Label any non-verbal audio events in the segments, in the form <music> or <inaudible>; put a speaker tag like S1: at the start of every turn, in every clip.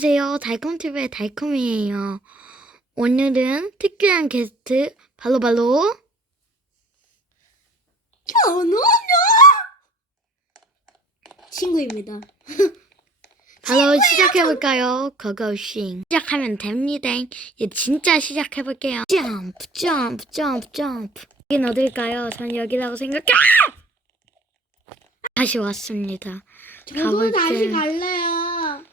S1: 안녕하세요. 달콤TV의 달콤이에요. 오늘은 특별한 게스트 바로바로
S2: 전원요 친구입니다. <laughs>
S1: 바로 시작해볼까요? 고고싱 시작하면 됩니다. 예, 진짜 시작해볼게요. 점프 점프 점프 점프 여긴 어딜까요? 전 여기라고 생각해 다시 왔습니다.
S2: 저도
S1: 가볼게.
S2: 다시 갈래요.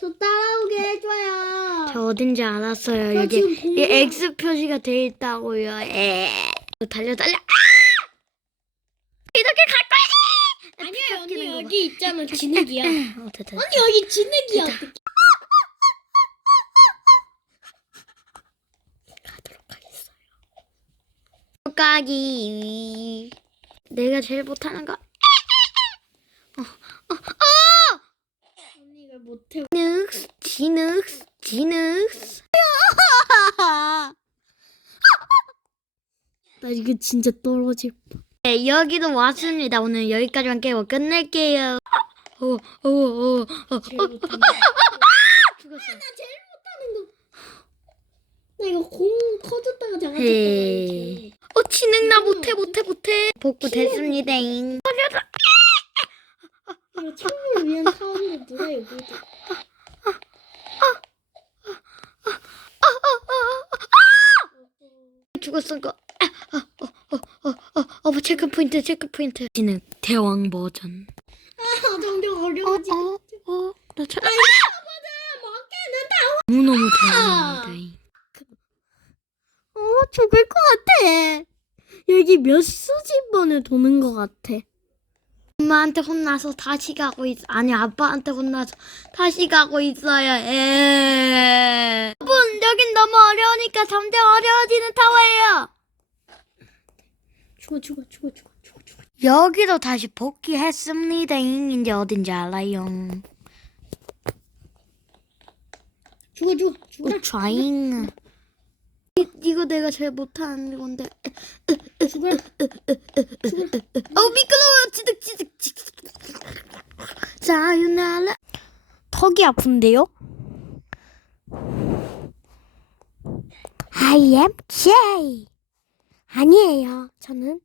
S2: 저 따라오게 해줘요.
S1: 저 어딘지 알았어요.
S2: 저
S1: 여기
S2: 지금 공부-
S1: 이 X 표시가 돼 있다고요. 에 달려 달려. 아! 이렇게 갈 거야.
S2: 아니야 언니
S1: 거 봐.
S2: 여기 있잖아 진흙이야. 언니
S1: 어, 됐다.
S2: 여기 진흙이야.
S1: 됐다. 가도록 하겠어요. 까기 내가 제일 못하는 거
S2: 언니가 못해.
S1: 지눅스 지눅스 지눅스 <laughs>
S2: 나 이거 진짜 떨어질.
S1: 네, 여기도 왔습니다. 오늘 여기까지만 깨고 끝낼게요. 어, 어, 어, 어,
S2: 제일
S1: 어,
S2: 못하는.
S1: 죽었어.
S2: 나 제일 못하는 거. 나 이거 공 커졌다가 장아졌다가
S1: 헤이.
S2: 이렇게.
S1: 어, 치능 나 못해, 못해, 못해. 복구 됐습니다. 잉.
S2: 창문을 위한 타원인데 누가 여기다.
S1: 죽었어, 거. 아, 어, 어, 어, 어, 어, 어, 체크 포인트, 체크 포인트. 치능 대왕 버전.
S2: 아 점점
S1: 어,
S2: 어려워지.
S1: 어, 어, 나 찾.
S2: 아, 먹기는 다.
S1: 너무 대왕입니다.
S2: 어 죽을 것 같아. 여기 몇 수십 번을 도는 것 같아.
S1: 엄마한테 혼나서 다시 가고 있, 아니 아빠한테 혼나서 다시 가고 있어요. 에. 여러분 여긴 너무 어려우니까 점점 어려워지는 타워예요.
S2: 죽어 죽어 죽어 죽어 죽어 죽어.
S1: 여기도 다시 복귀했습니다. 이제 어딘지 알아요.
S2: 죽어 죽어 죽어.
S1: 이, 이거 내가 제일 못하는 건데.
S2: 죽어.
S1: 어우 미끄러워요. 지득 지득 지득. 사유나라.
S2: 턱이 아픈데요? I am J. 아니에요. 저는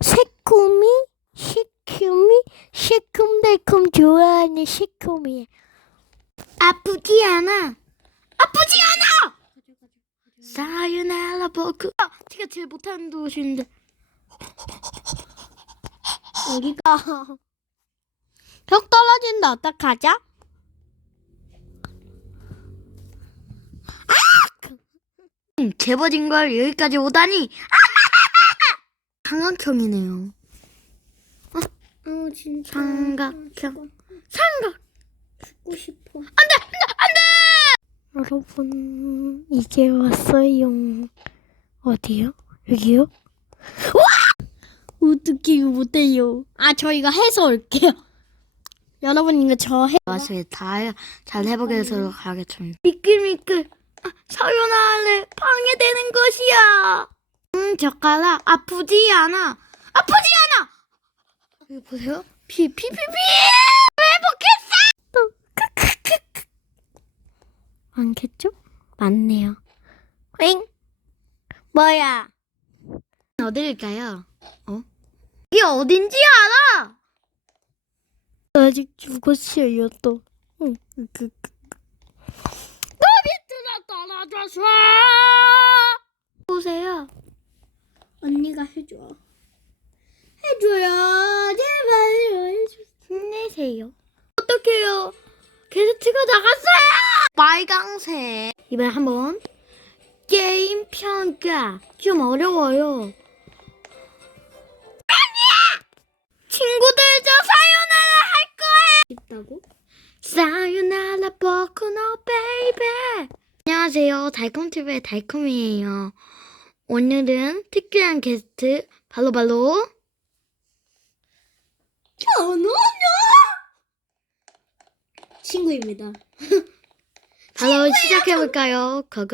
S2: 새콤이 시큼이 시큼달콤 좋아하는 시큼이.
S1: 아프지 않아. 아프지 않아. 사유나라 보크. 아, 제가 제일 못하는 도시인데.
S2: 여기가 벽 떨어진다 어떡하죠?
S1: 음, 재버진 걸 여기까지 오다니. 삼각형이네요.
S2: 어 진짜
S1: 삼각형. 삼각.
S2: 죽고 싶어.
S1: 안돼.
S2: 여러분 이제 왔어요. 어디요? 여기요? 와! 어떻게 이거 못해요? 아저 이거 해서 올게요. 여러분 이거 저 해.
S1: 왔어요. 다잘 해보겠도록 하겠습니다. 미끌미끌. 아, 사요나라를 방해되는 것이야. 음, 젓가락 아프지 않아. 아프지 않아. 여기 보세요. 피, 피, 피, 피.
S2: 많겠죠? 많네요. 잉? 뭐야?
S1: 어딜까요? 어? 이게 어딘지 알아.
S2: 아직 죽었어요 또. 응. 그, 그.
S1: 밑으로 떨어져서. 보세요.
S2: 언니가 해줘. 해줘요. 제발요. 해줘.
S1: 힘내세요. 어떡해요? 게스트가 나갔어요. 빨강색. 이번에 한번 게임 평가 좀 어려워요. 아니야! 친구들 저 사요나라 할 거예요.
S2: 있다고?
S1: 사요나라 보쿠노 베이베. 안녕하세요. 달콤TV의 달콤이에요. 오늘은 특별한 게스트 바로바로
S2: 전원요. 친구입니다. <laughs>
S1: 바로 시작해볼까요? 고고.